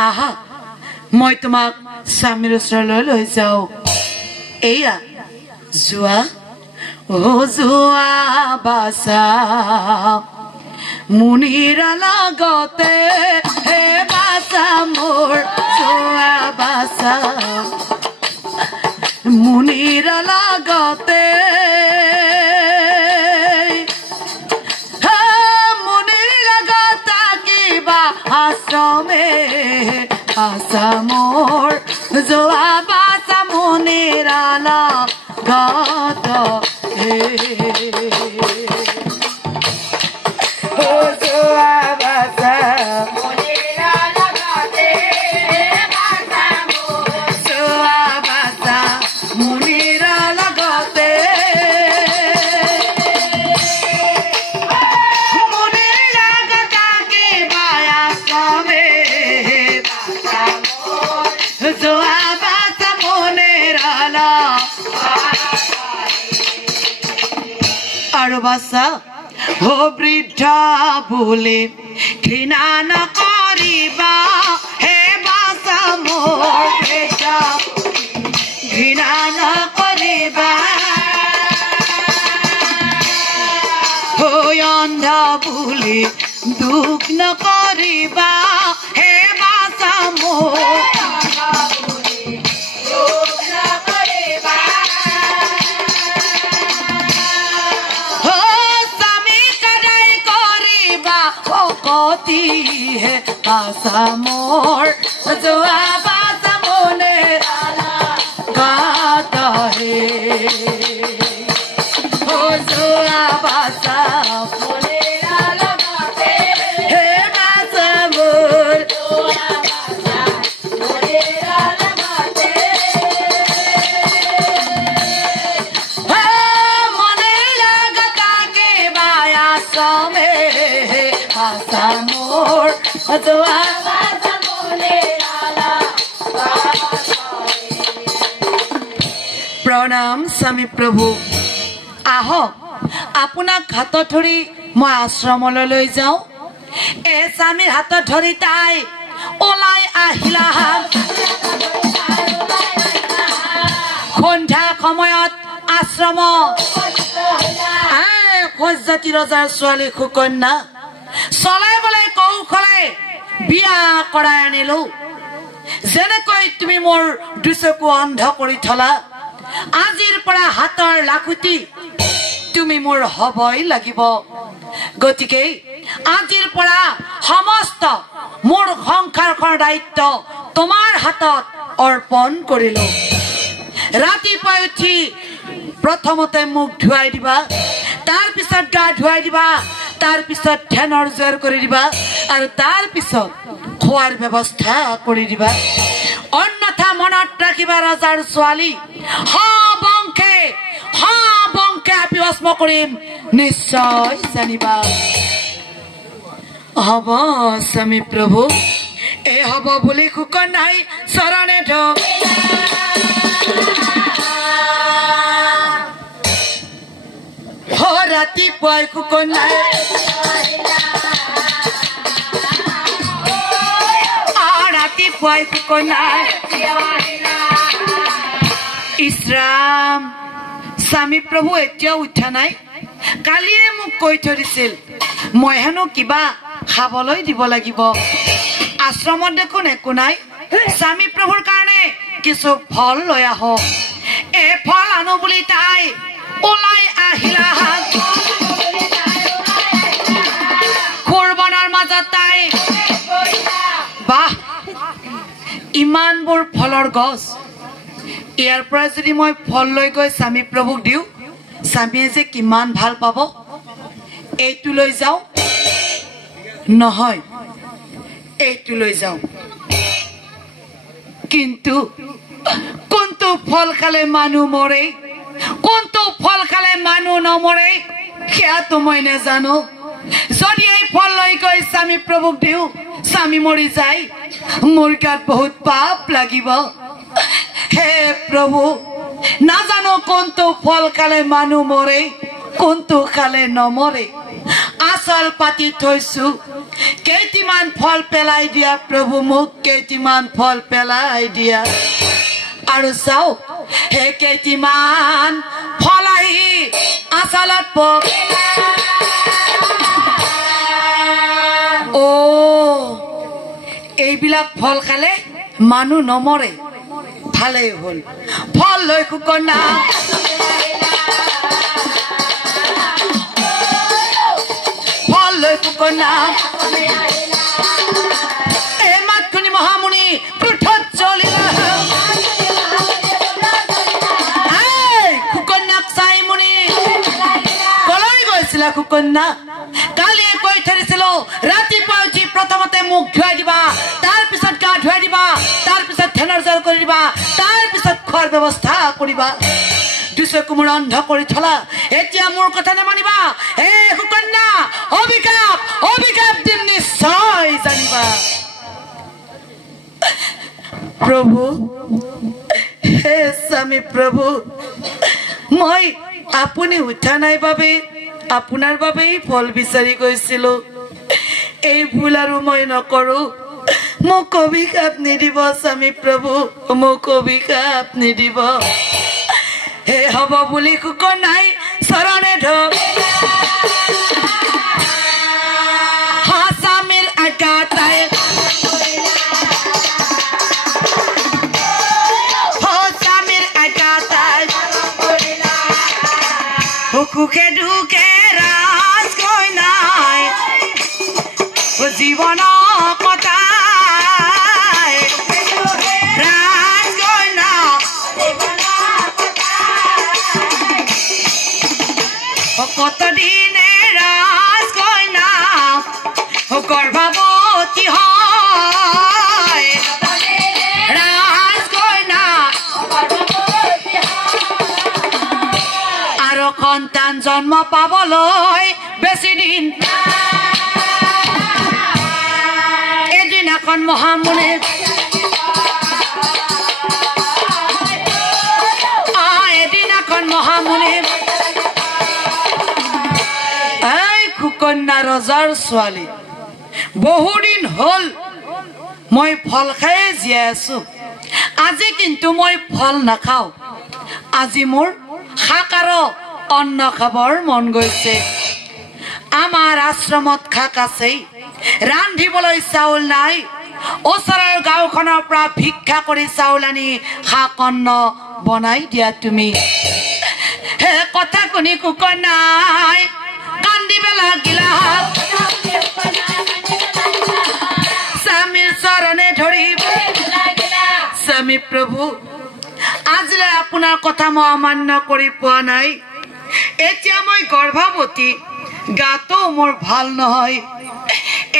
আহা মই তোমাক স্বামীৰ ওচৰলৈ লৈ যাওঁ এয়া যোৱা ও যোৱা বাছা মুনিৰ লগতে হে বাছা মোৰ যোৱা বাছা মুনিৰ লগতে মুনিৰ লগত কিবা আশ্ৰমে বাছা মোৰ যোৱা বাছা মুনিৰ লগত আৰু বাছা হো বৃদ্ধা বুলি ঘৃণা নকৰিবা হে বাছা মোৰ বৃদ্ধা ঘৃণা নকৰিবা হো অন্ধ বুলি দুখ নকৰিবা হে বাছা মোৰ है बासा मोर जोआ बासा मोनेर गाता है हो जोआ बासा मोनेर लगाते है बासा मोर जोआ बासा मोनेर लगाते हो मोनेर लगता के बाया समे बासा मोर जोआ बासा मोनेर প্ৰণাম স্বামী প্ৰভু আহক আপোনাক হাতত ধৰি মই আশ্ৰমলৈ লৈ যাওঁ এ স্বামীৰ হাতত ধৰি তাই ওলাই আহিলা সন্ধ্যা সময়ত আশ্ৰম সজ্জাতি ৰজাৰ ছোৱালী সুকন্যা চলাইবলৈ কৌশলে বিয়া কৰাই আনিলো যেনেকৈ তুমি মোৰ দুচকু অন্ধ কৰি থলা আজিৰ পৰা হাতৰ লাখুটি তুমি মোৰ হবই লাগিব গতিকে আজিৰ পৰা সমস্ত মোৰ সংসাৰখনৰ দায়িত্ব তোমাৰ হাতত অৰ্পণ কৰিলো ৰাতিপুৱা উঠি প্ৰথমতে মুখ ধুৱাই দিবা তাৰ পিছত গা ধুৱাই দিবা তাৰ পিছত ধ্যানৰ জোৰ কৰি দিবা আৰু তাৰ পিছত খোৱাৰ ব্যৱস্থা কৰি দিবা অন্যথা মনত ৰাখিবা ৰজাৰ ছোৱালী বংশে আপি ভস্ম কৰিম নিশ্চয় জানিবা হব স্বামী প্ৰভু এই হব বুলি সুকন্যাই চৰণে ঢোক ৰাতিপুৱাই সুকন্যাই ৰাতিপুৱাই সুকন্যাই ইছৰাম স্বামী প্ৰভু এতিয়াও উঠা নাই কালিয়ে মোক কৈ থৈ দিছিল মই হেনো কিবা খাবলৈ দিব লাগিব আশ্ৰমত দেখোন একো নাই স্বামী প্ৰভুৰ কাৰণে কিছু ফল লৈ আহক এই ফল আনো বুলি তাই ওলাই আহিলা খুৰবনৰ মাজত তাই বাহ ইমানবোৰ ফলৰ গছ ইয়াৰ পৰা যদি মই ফল লৈ গৈ স্বামী প্ৰভুক দিওঁ স্বামীয়ে যে কিমান ভাল পাব এইটো লৈ যাওঁ নহয় এইটো লৈ যাওঁ কিন্তু কোনটো ফল খালে মানুহ মৰে কোনটো ফল খালে মানুহ নমৰে সেয়াতো মই নাজানো যদি এই ফল লৈ গৈ স্বামী প্ৰভুক দিওঁ স্বামী মৰি যায় মোৰ গাত বহুত পাপ লাগিব হে প্ৰভু নাজানো কোনটো ফল খালে মানুহ মৰে কোনটো খালে নমৰে আচল পাতি থৈছো কেইটিমান ফল পেলাই দিয়া প্ৰভু মোক কেইটিমান ফল পেলাই দিয়া আৰু চাও হে কেইটিমান ফল আহি আচলত পকিলা ও এইবিলাক ফল খালে মানুহ নমৰে ভালেই হ'ল ফল লৈ কুকন্যা ফল লৈ কুকন্যা এ মাতখুনি মহামুনি পৃথক চলিলা কুকন্যাক চাই মুনি কলৈ গৈছিলা কুকন্যা কালিয়ে কৈ থৰিছিলো ৰাতিপুৱা উঠি প্ৰথমতে মুখ ধুৱাই দিবা তাৰ পিছত গা ধুৱাই দিবা তাৰ পিছত ধ্যানৰ জল কৰি দিবা তাৰ পিছত খোৱাৰ ব্যৱস্থা কৰিবা দুচকু মোৰ অন্ধ কৰি থলা এতিয়া মোৰ কথা নেমানিবা হে কুকন্যা অভিশাপ দিম নিশ্চয় জানিবা প্ৰভু হে স্বামী প্ৰভু মই আপুনি উঠা নাই বাবে আপোনাৰ বাবেই ফল বিচাৰি গৈছিলো এই ভুল আৰু মই নকৰো মোক অভিশাপ নিদিব স্বামী প্ৰভু মোক অভিশাপ নিদিব হে হব বুলি কুকন্যাই চৰণে ধৰ স্বামীৰ আজ্ঞাতাই স্বামীৰ আজ্ঞাতাই সুখে দুখে ৰাজকন্যাই জীৱন কটাই ৰাজকন্যা কতদিনে ৰাজকন্যা গৰ্ভৱতী হয় ৰাজকন্যা আৰু সন্তান জন্ম পাবলৈ বেছি দিন এদিনাখন মহামুনি এদিনাখন মহামুনি এই কুকন্যা ৰজাৰ ছোৱালী বহুদিন হল মই ফল খাই জীয়াই আছো আজি কিন্তু মই ফল নাখাও আজি মোৰ শাক আৰু অন্ন খাবৰ মন গৈছে আমাৰ আশ্ৰমত শাক আছে ৰান্ধিবলৈ চাউল নাই ওচৰৰ গাঁওখনৰ পৰা ভিক্ষা কৰি চাউল আনি শাক অন্ন বনাই দিয়া তুমি হে কথা শুনি কুকন্যাই কান্দিব লাগিলা স্বামীৰ চৰণে ধৰি স্বামী প্ৰভু আজিলৈ আপোনাৰ কথা মই অমান্য কৰি পোৱা নাই এতিয়া মই গৰ্ভৱতী গাটো মোৰ ভাল নহয়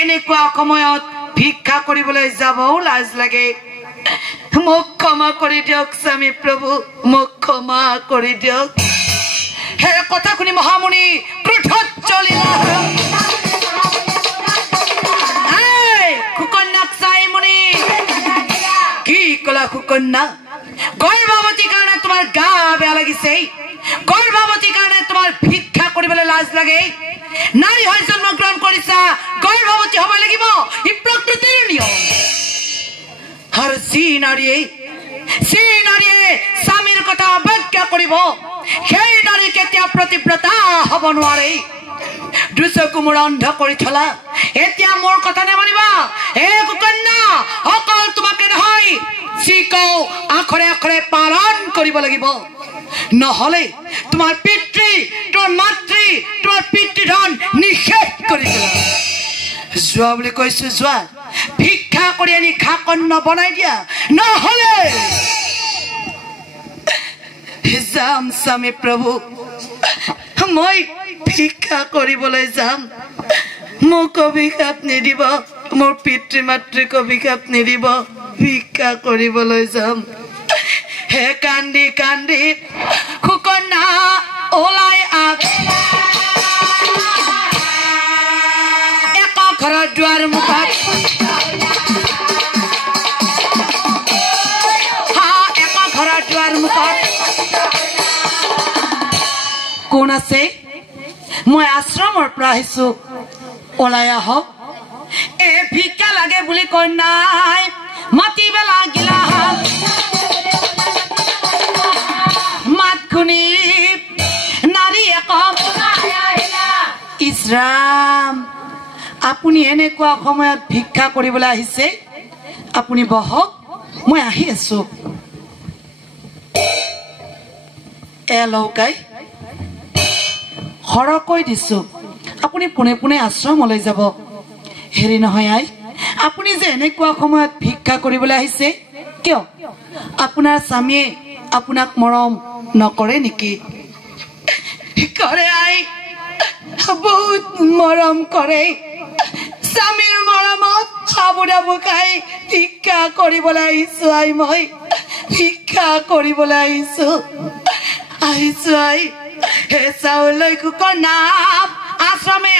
এনেকুৱা সময়ত ভিক্ষা কৰিবলৈ যাবও লাজ লাগে মোক ক্ষমা কৰি দিয়ক স্বামী প্ৰভু মোক ক্ষমা কৰি দিয়ক হে কথা শুনি মহামুনি ক্ৰোধত জ্বলিলা কুকন্যাক চাই মুনি কি কলা কুকন্যা গৰ্ভৱতী কাৰণে তোমাৰ গা বেয়া লাগিছে গৰ্ভৱতী কাৰণে তোমাৰ ভিক্ষা কৰিবলৈ লাজ লাগে নাৰী হৈ জন্মগ্ৰহণ কৰিছা গৰ্ভৱতী হ'ব লাগিব ই প্ৰকৃতিৰ নিয়ম আৰু যি নাৰীয়ে স্বামীৰ কথা অৱজ্ঞা কৰিব সেই নাৰী কেতিয়াও প্ৰতিব্ৰতা হ'ব নোৱাৰে দুচকু মোৰ অন্ধ কৰি থলা এতিয়া মোৰ কথা নেমানিবা হে কুকন্যা অকল তোমাকে নহয় যি কওঁ আখৰে আখৰে পালন কৰিব লাগিব নহলে তোমাৰ পিতৃ তোমাৰ মাতৃ তোমাৰ পিতৃধন নিষেধ কৰি দিলা যোৱা বুলি কৈছো যোৱা ভিক্ষা কৰি আনি শাক অন্ন বনাই দিয়া নহলে যাম স্বামী প্ৰভু মই ভিক্ষা কৰিবলৈ যাম মোক অভিশাপ নিদিব মোৰ পিতৃ মাতৃক অভিশাপ নিদিব ভিক্ষা কৰিবলৈ যাম হে কান্দি কান্দি কুকন্যা ওলাই এক ঘৰৰ দুৱাৰ মুখত এক ঘৰৰ দুৱাৰ মুখত কোন আছে মই আশ্ৰমৰ পৰা আহিছো ওলাই আহক এ ভিক্ষা লাগে বুলি কয় নাই মাতিব লাগিলা মাত শুনি নাৰী একক ইছৰাম আপুনি এনেকুৱা সময়ত ভিক্ষা কৰিবলৈ আহিছে আপুনি বহক মই আহি আছো এ লৌকাই সৰকৈ দিছো আপুনি পোনে পোনে আশ্ৰমলৈ যাব হেৰি নহয় আই আপুনি যে এনেকুৱা সময়ত ভিক্ষা কৰিবলৈ আহিছে কিয় আপোনাৰ স্বামীয়ে আপোনাক মৰম নকৰে নেকি কৰে আই বহুত মৰম কৰে স্বামীৰ মৰমত সাবুদাবু খাই ভিক্ষা কৰিবলৈ আহিছো আই মই ভিক্ষা কৰিবলৈ আহিছো আই হে চাউলৈ কুকুৰ নাম আশ্ৰমে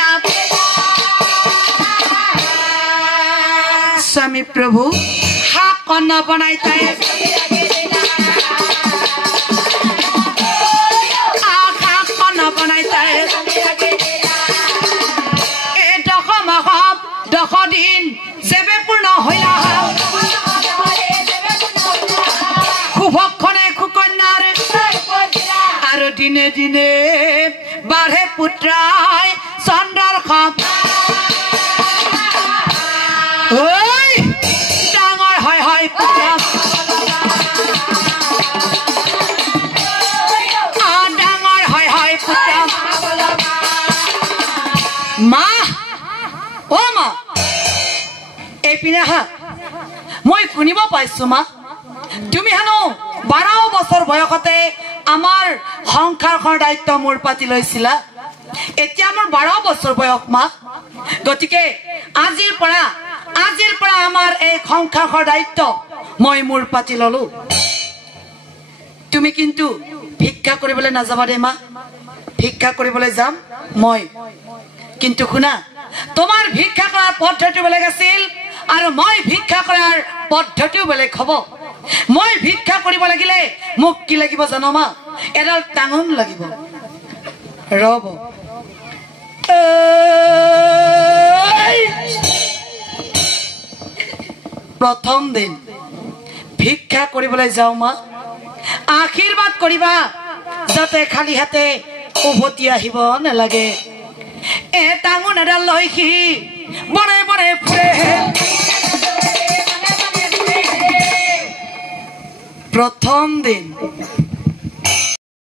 স্বামী প্ৰভু শাক কন্ন বনাই তাই শাক কন্ন বনাই তাই এই দশ দিন যেবে পূৰ্ণ হইলা শুভক্ষণে সুকন্যাৰ আৰু দিনে দিনে বাঢ়ে পুত্ৰাই চন্দ্ৰৰ খাপ ডাঙৰ হয় পুত্ৰ ডাঙৰ হয় পুত্ৰ মা অ মা এইপিনে হা মই শুনিব পাইছো মা তুমি হেনো 12 বছৰ বয়সতে আমাৰ সংসাৰখনৰ দায়িত্ব মোৰ পাতি লৈছিলা এতিয়া মোৰ 12 বছৰ বয়স মা গতিকে আজিৰ পৰা আমাৰ এই সংসাৰখনৰ দায়িত্ব মই মোৰ পাতি ললো তুমি কিন্তু ভিক্ষা কৰিবলৈ নাযাবা দে মা ভিক্ষা কৰিবলৈ যাম মই কিন্তু শুনা তোমাৰ ভিক্ষা কৰাৰ পদ্ধতি বেলেগ আছিল আৰু মই ভিক্ষা কৰাৰ পদ্ধতিও বেলেগ হ'ব মই ভিক্ষা কৰিব লাগিলে মোক কি লাগিব জানো মা এডাল টাঙন লাগিব ৰব প্ৰথম দিন ভিক্ষা কৰিবলৈ যাওঁ মা আশীৰ্বাদ কৰিবা যাতে খালি হাতে উভতি আহিব নালাগে এ টাঙন এডাল লৈ সি বনে বনে ফুৰে প্ৰথম দিন